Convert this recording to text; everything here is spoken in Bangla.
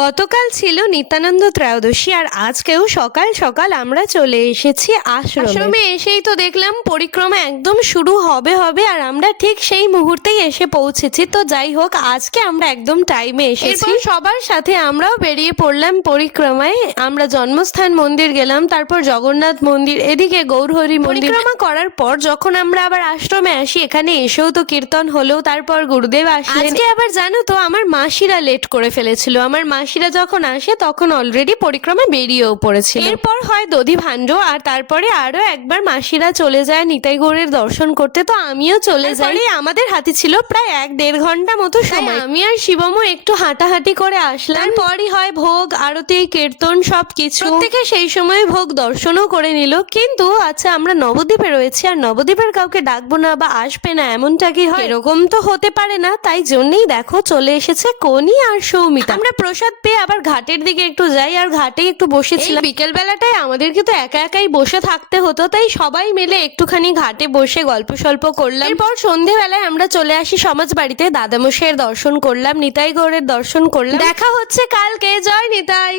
গতকাল ছিল নিত্যানন্দ ত্রয়োদশী আর আজকেও সকাল সকাল আমরা চলে এসেছি আশ্রমে এসেই তো দেখলাম পরিক্রমা একদম শুরু হবে আর আমরা ঠিক সেই মুহূর্তেই এসে পৌঁছেছি। তো যাই হোক, আজকে আমরা একদম টাইমে এসেছি। সবার সাথে আমরাও বেরিয়ে পড়লাম পরিক্রমায়। আমরা জন্মস্থান মন্দির গেলাম, তারপর জগন্নাথ মন্দির, এদিকে গৌরহরি মন্দির। পরিক্রমা করার পর যখন আমরা আবার আশ্রমে আসি, এখানে এসেও তো কীর্তন হলো, তারপর গুরুদেব আসলেন। আজকে আবার জানো তো আমার মাসিরা লেট করে ফেলেছিল। আমার মাসিরা যখন আসে তখন অলরেডি পরিক্রমা বেরিয়েও পড়েছিল। এরপর হয় দধি ভাণ্ড, আর তারপরে আরো একবার মাসিরা চলে যায় নিতাই গৌড়ের দর্শন করতে। তো আমিও চলে যাই। আমাদের হাতে ছিল প্রায় 1-1.5 ঘন্টা মতো সময়। আমি আর শিবমও একটু হাঁটাহাঁটি করে আসলাম। পরই হয় ভোগ, আরতি, কীর্তন সবকিছু। প্রত্যেকে সেই সময় ভোগ দর্শনও করে নিল। কিন্তু আচ্ছা, আমরা নবদ্বীপে রয়েছি আর নবদ্বীপের কাউকে ডাকবো না বা আসবে না এমনটা কি হয়? এরকম তো হতে পারে না। তাই জন্যই দেখো চলে এসেছে কনি আর সৌমিতা। আমরা প্রসাদ পেয়ে আবার ঘাটের দিকে একটু যাই আর ঘাটে একটু বসেছিলাম। বিকেল বেলাটায় আমাদেরকে তো একা একাই বসে থাকতে হতো, তাই সবাই মিলে একটুখানি ঘাটে বসে গল্প সল্প করলাম। এরপর সন্ধেবেলায় আমরা চলে আসি সমাজ বাড়িতে। দাদামশাইয়ের দর্শন করলাম, নিতাই গৌড়ের দর্শন করলাম। দেখা হচ্ছে কালকে। জয় নিতাই।